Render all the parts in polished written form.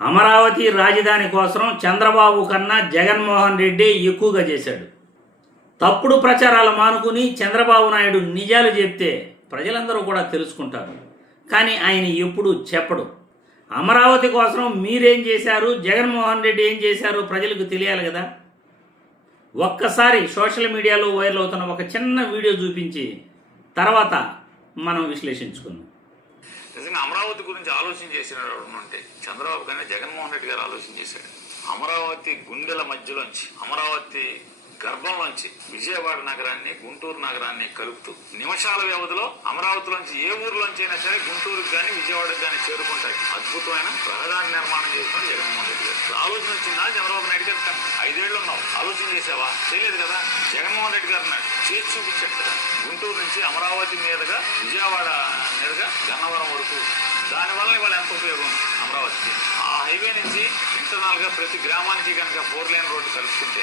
అమరావతి రాజధాని కోసం చంద్రబాబు కన్నా జగన్మోహన్ రెడ్డి ఎక్కువగా చేశాడు. తప్పుడు ప్రచారాలు మానుకుని చంద్రబాబు నాయుడు నిజాలు చెప్తే ప్రజలందరూ కూడా తెలుసుకుంటారు. కానీ ఆయన ఎప్పుడు చెప్పడు. అమరావతి కోసం మీరేం చేశారు, జగన్మోహన్ రెడ్డి ఏం చేశారు ప్రజలకు తెలియాలి కదా. ఒక్కసారి సోషల్ మీడియాలో వైరల్ అవుతున్న ఒక చిన్న వీడియో చూపించి తర్వాత మనం విశ్లేషించుకుందాం. నిజంగా అమరావతి గురించి ఆలోచన చేసిన అంటే చంద్రబాబు కన్నా జగన్మోహన్ రెడ్డి గారు ఆలోచన చేశాడు. అమరావతి గుండెల మధ్యలోంచి, అమరావతి గర్భంలోంచి విజయవాడ నగరాన్ని, గుంటూరు నగరాన్ని కలుపుతూ నిమిషాల వ్యవధిలో అమరావతిలోంచి ఏ ఊర్లోంచి అయినా సరే గుంటూరుకు కానీ విజయవాడకు కానీ చేరుకుంటాయి అద్భుతమైన రహదారి నిర్మాణం చేస్తున్నాడు జగన్మోహన్ రెడ్డి గారు. ఆలోచన వచ్చిందా చంద్రబాబు నాయుడు గారు? 5 ఏళ్ళు ఉన్నావు, ఆలోచన చేసావా? చేయలేదు కదా. జగన్మోహన్ రెడ్డి గారు నాడు చేసి చూపించాడు కదా. గుంటూరు నుంచి అమరావతి మీదుగా విజయవాడ మీదుగా గన్నవరం వరకు, దానివల్ల ఇవాళ ఎంత ఉపయోగం అమరావతికి. ఆ హైవే నుంచి ఇంటర్నల్గా ప్రతి గ్రామానికి కనుక 4 లేన్ రోడ్డు కలుపుకుంటే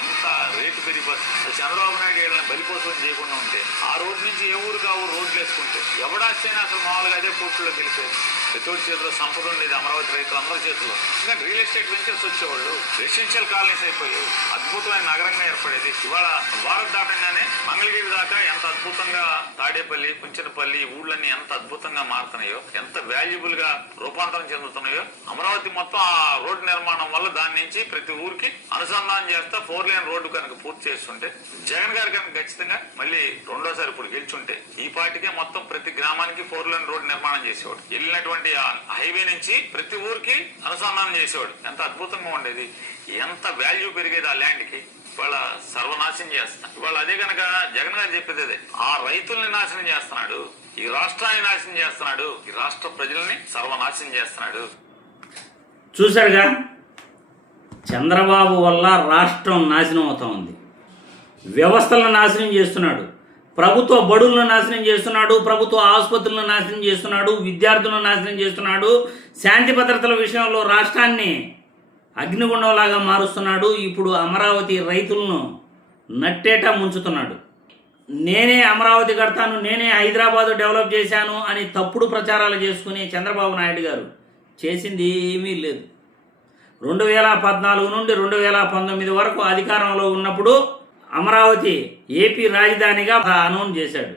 ఎంత రేటు పెరిగిపోతుంది. చంద్రబాబు నాయుడు వీళ్ళని బలిపోసం చేయకుండా ఉంటే ఆ రోడ్డు నుంచి ఏ ఊరు కావు రోడ్లు వేసుకుంటే ఎవడాస్తేనే అసలు మామూలుగా అదే పోర్టులో గెలిపేది. ప్రతి చేతిలో సంపద ఉండేది అమరావతి రైతులు అందరి చేతిలో. ఇంకా రియల్ ఎస్టేట్ వెంచర్స్ వచ్చేవాళ్ళు, రెసిడెన్షియల్ కాలనీస్ అయిపోయాయి, అద్భుతమైన నగరంగా ఏర్పడేది. ఇవాళ భారత్ దాటంగానే మంగళగిరి దాకా ఎంత అద్భుతంగా తాడేపల్లి, కుంచనపల్లి ఊళ్ళన్నీ ఎంత అద్భుతంగా మారుతున్నాయో, ఎంత వాల్యుబుల్ గా రూపాంతరం చెందుతున్నాయో. అమరావతి మొత్తం ఆ రోడ్డు నిర్మాణం వల్ల దాని నుంచి ప్రతి ఊరికి అనుసంధానం చేస్తా 4 లేన్ రోడ్డు కనుక పూర్తి చేస్తుంటే, జగన్ గారు కనుక ఖచ్చితంగా మళ్ళీ రెండోసారి ఇప్పుడు గెలిచుంటే ఈ పార్టీకే మొత్తం ప్రతి గ్రామానికి 4 లేన్ రోడ్డు నిర్మాణం చేసేవాడు. వెళ్ళినటువంటి హైవే నుంచి ప్రతి ఊరికి అనుసంధానం చేసేవాడు. ఎంత అద్భుతంగా ఉండేది, ఎంత వాల్యూ పెరిగేది ఆ ల్యాండ్ కి. ఇవాళ సర్వనాశనం చేస్తా. ఇవాళ అదే కనుక జగన్ గారు చెప్పేది అదే. ఆ రైతుల్ని నాశనం చేస్తున్నాడు, ఈ రాష్ట్రాన్ని నాశనం చేస్తున్నాడు, ఈ రాష్ట్ర ప్రజల్ని సర్వనాశనం చేస్తున్నాడు. చూశారుగా, చంద్రబాబు వల్ల రాష్ట్రం నాశనం అవుతా ఉంది. వ్యవస్థలను నాశనం చేస్తున్నాడు, ప్రభుత్వ బడులను నాశనం చేస్తున్నాడు, ప్రభుత్వ ఆసుపత్రులను నాశనం చేస్తున్నాడు, విద్యార్థులను నాశనం చేస్తున్నాడు, శాంతి భద్రతల విషయంలో రాష్ట్రాన్ని అగ్నిగుండంలాగా మారుస్తున్నాడు. ఇప్పుడు అమరావతి రైతులను నట్టేటా ముంచుతున్నాడు. నేనే అమరావతి కడతాను, నేనే హైదరాబాదు డెవలప్ చేశాను అని తప్పుడు ప్రచారాలు చేసుకుని చంద్రబాబు నాయుడు గారు చేసింది ఏమీ లేదు. 2014 నుండి 2019 వరకు అధికారంలో ఉన్నప్పుడు అమరావతి ఏపీ రాజధానిగా అనౌన్స్ చేశాడు.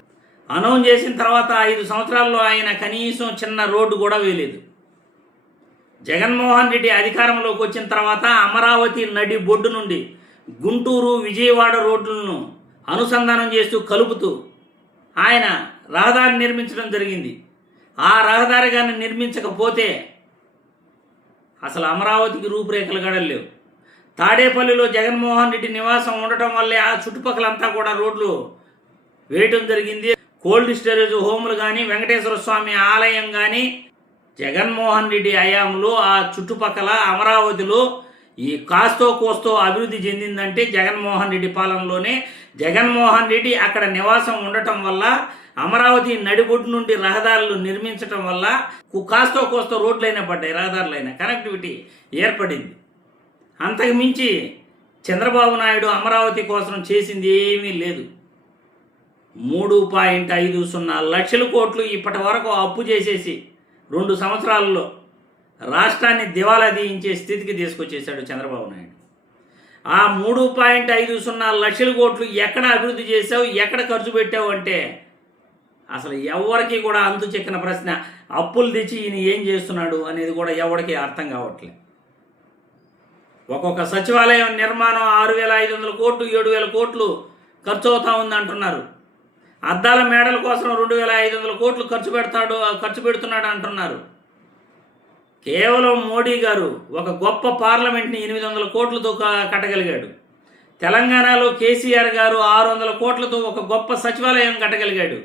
అనౌన్స్ చేసిన తర్వాత 5 సంవత్సరాల్లో ఆయన కనీసం చిన్న రోడ్డు కూడా వేయలేదు. జగన్మోహన్ రెడ్డి అధికారంలోకి వచ్చిన తర్వాత అమరావతి నడి బొడ్డు నుండి గుంటూరు, విజయవాడ రోడ్లను అనుసంధానం చేస్తూ కలుపుతూ ఆయన రహదారి నిర్మించడం జరిగింది. ఆ రహదారి కానీ నిర్మించకపోతే అసలు అమరావతికి రూపురేఖలు గడలేవు. తాడేపల్లిలో జగన్మోహన్ రెడ్డి నివాసం ఉండటం వల్లే ఆ చుట్టుపక్కలంతా కూడా రోడ్లు వేయటం జరిగింది. కోల్డ్ స్టోరేజ్ హోములు కానీ, వెంకటేశ్వర స్వామి ఆలయం కానీ జగన్మోహన్ రెడ్డి హయాంలో ఆ చుట్టుపక్కల అమరావతిలో ఈ కాస్తో కోస్తో అభివృద్ధి చెందిందంటే జగన్మోహన్ రెడ్డి పాలనలోనే. జగన్మోహన్ రెడ్డి అక్కడ నివాసం ఉండటం వల్ల, అమరావతి నడిబొడ్డు నుండి రహదారులు నిర్మించటం వల్ల కాస్తో కోస్తో రోడ్లైనా పడ్డాయి, రహదారులైనా కనెక్టివిటీ ఏర్పడింది. అంతకు మించి చంద్రబాబు నాయుడు అమరావతి కోసం చేసింది ఏమీ లేదు. 3.50 లక్షల కోట్లు ఇప్పటి వరకు అప్పు చేసేసి 2 సంవత్సరాల్లో రాష్ట్రాన్ని దివాలా తీయించే స్థితికి తీసుకొచ్చేశాడు చంద్రబాబు నాయుడు. ఆ 3.50 లక్షల కోట్లు ఎక్కడ అభివృద్ధి చేశావు, ఎక్కడ ఖర్చు పెట్టావు అంటే అసలు ఎవరికి కూడా అంతు చెక్కిన ప్రశ్న. అప్పులు తెచ్చి ఈయన ఏం చేస్తున్నాడు అనేది కూడా ఎవరికి అర్థం కావట్లేదు. ఒక్కొక్క సచివాలయం నిర్మాణం 6,500 కోట్లు, 7,000 కోట్లు ఖర్చు అవుతా ఉంది అంటున్నారు. అద్దాల మేడల కోసం 2,500 కోట్లు ఖర్చు పెడుతున్నాడు అంటున్నారు. కేవలం మోడీ గారు ఒక గొప్ప పార్లమెంట్ని 800 కోట్లతో కట్టగలిగాడు. తెలంగాణలో కేసీఆర్ గారు 600 కోట్లతో ఒక గొప్ప సచివాలయం కట్టగలిగాడు.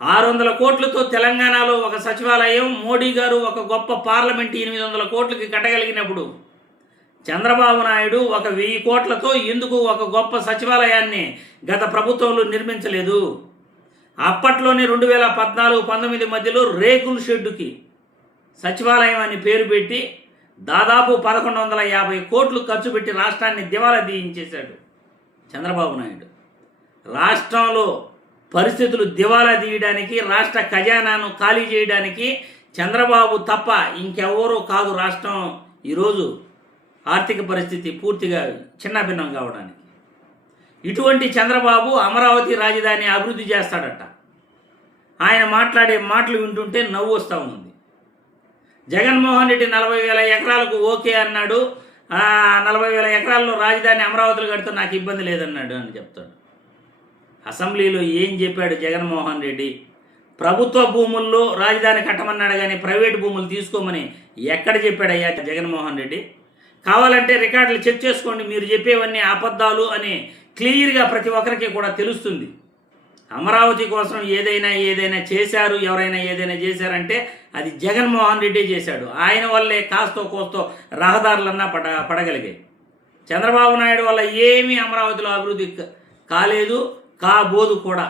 600 కోట్లతో తెలంగాణలో ఒక సచివాలయం, మోడీ గారు ఒక గొప్ప పార్లమెంట్ 800 కోట్లకి కట్టగలిగినప్పుడు చంద్రబాబు నాయుడు 1,000 కోట్లతో ఎందుకు ఒక గొప్ప సచివాలయాన్ని గత ప్రభుత్వంలో నిర్మించలేదు? అప్పట్లోనే 2014-19 మధ్యలో రేకుల షెడ్డుకి సచివాలయం అని పేరు పెట్టి దాదాపు 1,150 కోట్లు ఖర్చు పెట్టి రాష్ట్రాన్ని దివాలా తీయించేశాడు చంద్రబాబు నాయుడు. రాష్ట్రంలో పరిస్థితులు దివాలా తీయడానికి, రాష్ట్ర ఖజానాను ఖాళీ చేయడానికి చంద్రబాబు తప్ప ఇంకెవరూ కాదు రాష్ట్రం ఈరోజు ఆర్థిక పరిస్థితి పూర్తిగా చిన్నాభిన్నం కావడానికి. ఇటువంటి చంద్రబాబు అమరావతి రాజధాని అభివృద్ధి చేస్తాడట. ఆయన మాట్లాడే మాటలు వింటుంటే నవ్వు వస్తూ ఉంది. జగన్మోహన్ రెడ్డి 40,000 ఎకరాలకు ఓకే అన్నాడు, 40,000 ఎకరాల్లో రాజధాని అమరావతిలో కడితే నాకు ఇబ్బంది లేదన్నాడు అని చెప్తాడు. అసెంబ్లీలో ఏం చెప్పాడు జగన్మోహన్ రెడ్డి? ప్రభుత్వ భూముల్లో రాజధాని కట్టమన్నాడు కానీ ప్రైవేటు భూములు తీసుకోమని ఎక్కడ చెప్పాడయ్యా జగన్మోహన్ రెడ్డి? కావాలంటే రికార్డులు చెక్ చేసుకోండి, మీరు చెప్పేవన్నీ అబద్ధాలు అని క్లియర్గా ప్రతి ఒక్కరికి కూడా తెలుస్తుంది. అమరావతి కోసం ఏదైనా చేశారు, ఎవరైనా ఏదైనా చేశారంటే అది జగన్మోహన్ రెడ్డి చేశాడు. ఆయన వల్లే కాస్తో కోస్తో రహదారులన్నా పడగలిగాయి. చంద్రబాబు నాయుడు వల్ల ఏమీ అమరావతిలో అభివృద్ధి కాలేదు, కాబోదు కూడా.